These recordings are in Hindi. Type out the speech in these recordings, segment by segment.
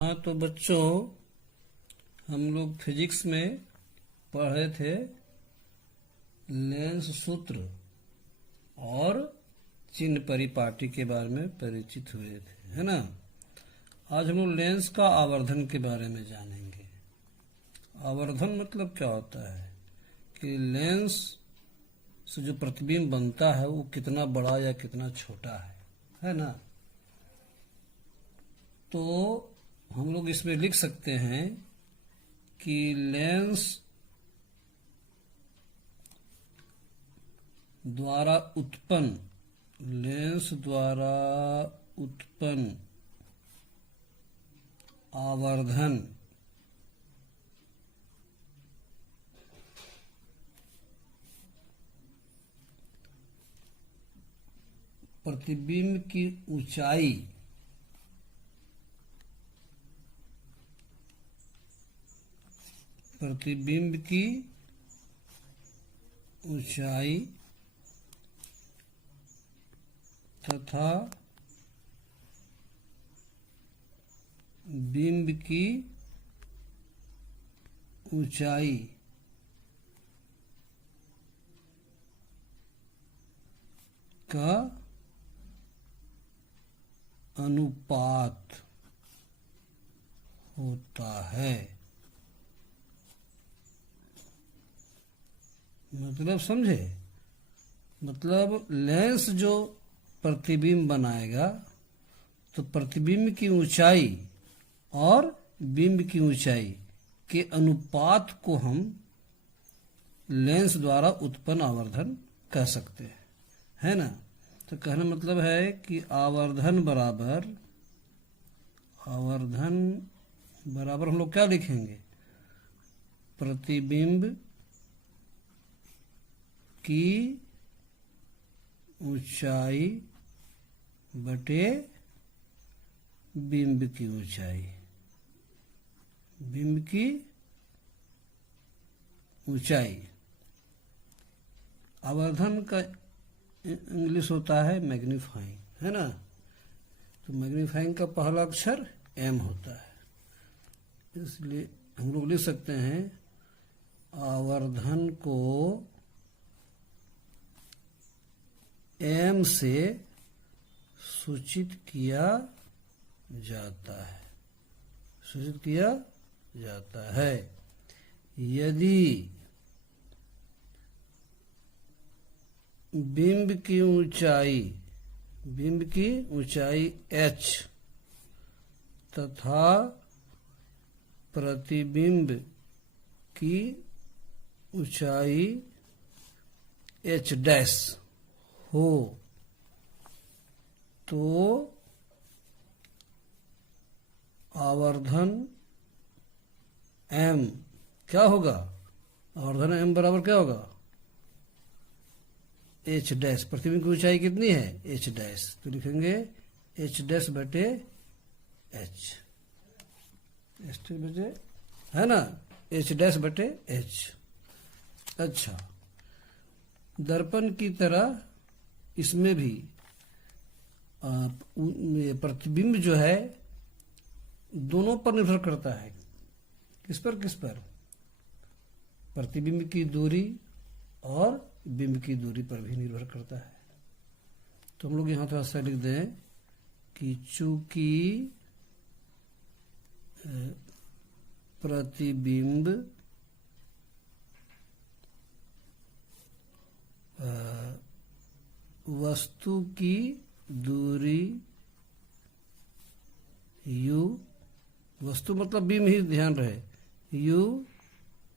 हाँ तो बच्चों, हम लोग फिजिक्स में पढ़ रहे थे लेंस सूत्र और चिन्ह परिपाटी के बारे में परिचित हुए थे, है ना। आज हम लोग लेंस का आवर्धन के बारे में जानेंगे। आवर्धन मतलब क्या होता है कि लेंस से जो प्रतिबिंब बनता है वो कितना बड़ा या कितना छोटा है ना। तो हम लोग इसमें लिख सकते हैं कि लेंस द्वारा उत्पन्न आवर्धन प्रतिबिंब की ऊंचाई तथा बिंब की ऊंचाई का अनुपात होता है। मतलब समझे? मतलब लेंस जो प्रतिबिंब बनाएगा तो प्रतिबिंब की ऊंचाई और बिंब की ऊंचाई के अनुपात को हम लेंस द्वारा उत्पन्न आवर्धन कह सकते हैं, है ना। तो कहने मतलब है कि आवर्धन बराबर हम लोग क्या लिखेंगे? प्रतिबिंब की ऊंचाई बटे बिंब की ऊंचाई। बिंब की ऊंचाई आवर्धन का इंग्लिश होता है मैग्नीफाइंग, है ना। तो मैग्नीफाइंग का पहला अक्षर एम होता है, इसलिए हम लोग लिख सकते हैं आवर्धन को एम से सूचित किया जाता है यदि बिंब की ऊंचाई h तथा प्रतिबिंब की ऊंचाई h डैश हो तो आवर्धन m क्या होगा? आवर्धन m बराबर क्या होगा? h dash. प्रतिबिंब की ऊंचाई कितनी है? h dash. तो लिखेंगे h डैश बटे h, है ना, h डैश बटे h। अच्छा, दर्पण की तरह इसमें भी प्रतिबिंब जो है दोनों पर निर्भर करता है। किस पर? प्रतिबिंब की दूरी और बिंब की दूरी पर भी निर्भर करता है। तो हम लोग यहां थोड़ा सा लिख दें कि चूंकि प्रतिबिंब वस्तु की दूरी u, वस्तु मतलब बिंब ही ध्यान रहे, u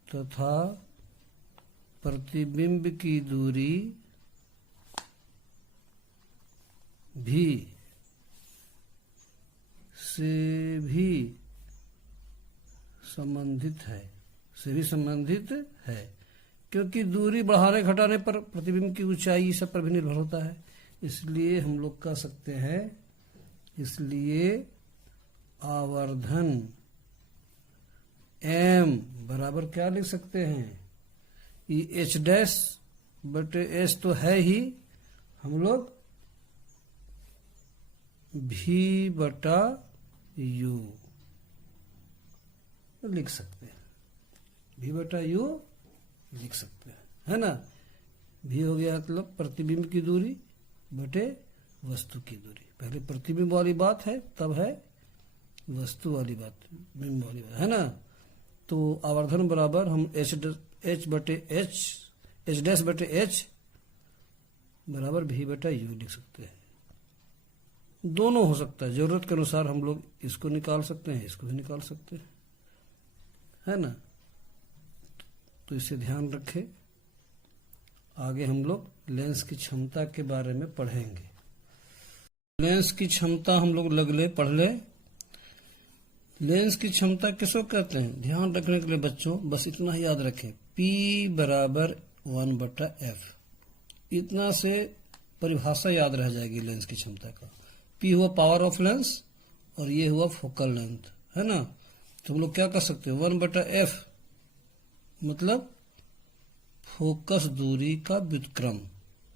तथा प्रतिबिंब की दूरी भी संबंधित है, क्योंकि दूरी बढ़ाने घटाने पर प्रतिबिंब की ऊंचाई सब पर भी निर्भर होता है। इसलिए हम लोग कह सकते हैं, इसलिए आवर्धन m बराबर क्या लिख सकते हैं? ये h डैश बटे h तो है ही, हम लोग v बटा u लिख सकते हैं, v बटा u लिख सकते हैं, है ना। v हो गया मतलब प्रतिबिंब की दूरी बटे वस्तु की दूरी। पहले प्रतिबिंब वाली बात है, तब है वस्तु वाली बात, बिंब वाली बात, है ना। तो आवर्धन बराबर हम h बटे h बटे h बराबर v बटा u लिख सकते हैं। दोनों हो सकता है, जरूरत के अनुसार हम लोग इसको निकाल सकते हैं, इसको भी निकाल सकते हैं, है ना। तो इसे ध्यान रखें। आगे हम लोग लेंस की क्षमता के बारे में पढ़ेंगे। लेंस की क्षमता हम लोग पढ़ ले। लेंस की क्षमता किसको कहते हैं, ध्यान रखने के लिए बच्चों बस इतना ही याद रखें, P बराबर 1 बटा F। इतना से परिभाषा याद रह जाएगी लेंस की क्षमता का। P हुआ पावर ऑफ लेंस और ये हुआ फोकल लेंथ, है ना। तो हम लोग क्या कर सकते हैं, 1 बटा F मतलब फोकस दूरी का व्युत्क्रम,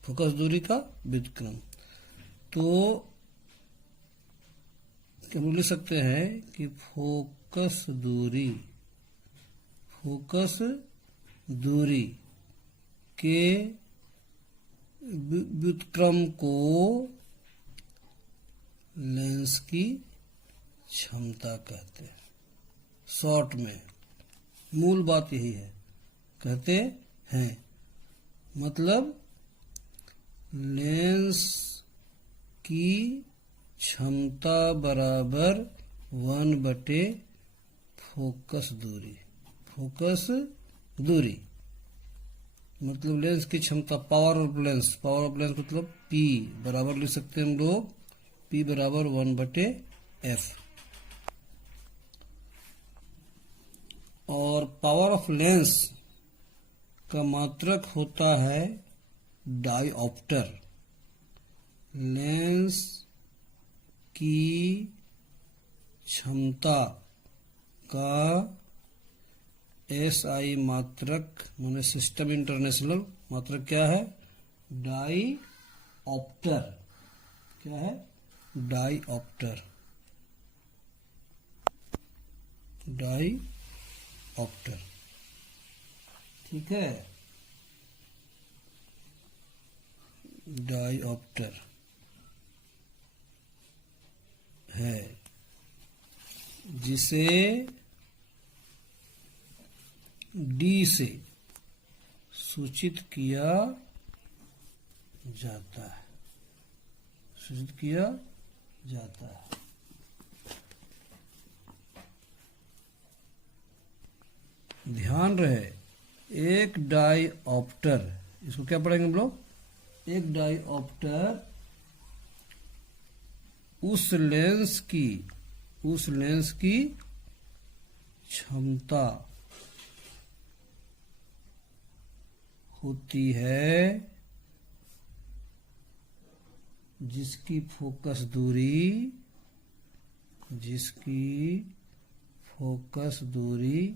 फोकस दूरी का व्युत्क्रम। तो हम लिख सकते हैं कि फोकस दूरी के व्युत्क्रम को लेंस की क्षमता कहते हैं। शॉर्ट में मूल बात यही है, कहते हैं मतलब लेंस की क्षमता बराबर 1 बटे फोकस दूरी मतलब लेंस की क्षमता, पावर ऑफ लेंस मतलब P बराबर लिख सकते हैं हम लोग, P बराबर 1 बटे F। और पावर ऑफ लेंस का मात्रक होता है डायऑप्टर। लेंस की क्षमता का SI मात्रक माने सिस्टम इंटरनेशनल मात्रक क्या है, डायऑप्टर। क्या है, डायऑप्टर। ठीक है, डायऑप्टर है जिसे D से सूचित किया जाता है, ध्यान रहे एक डायऑप्टर, इसको क्या पढ़ेंगे हम लोग, एक डायऑप्टर उस लेंस की क्षमता होती है जिसकी फोकस दूरी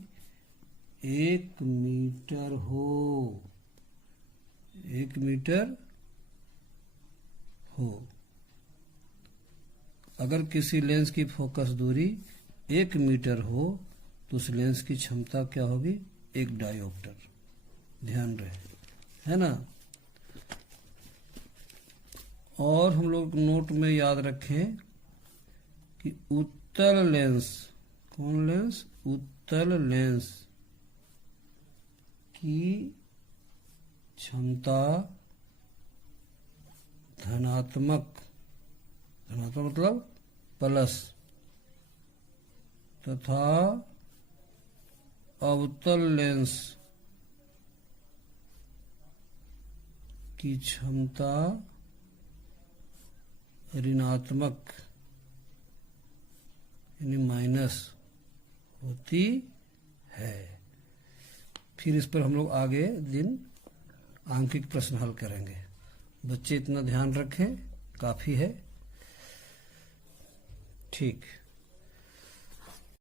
1 मीटर हो, 1 मीटर हो। अगर किसी लेंस की फोकस दूरी 1 मीटर हो तो उस लेंस की क्षमता क्या होगी, 1 डायऑप्टर। ध्यान रहे, है ना। और हम लोग नोट में याद रखें कि उत्तल लेंस, कौन लेंस, उत्तल लेंस की क्षमता धनात्मक मतलब प्लस तथा अवतल लेंस की क्षमता ऋणात्मक यानी माइनस होती है। फिर इस पर हम लोग आगे दिन आंकिक प्रश्न हल करेंगे। बच्चे इतना ध्यान रखें, काफी है। ठीक।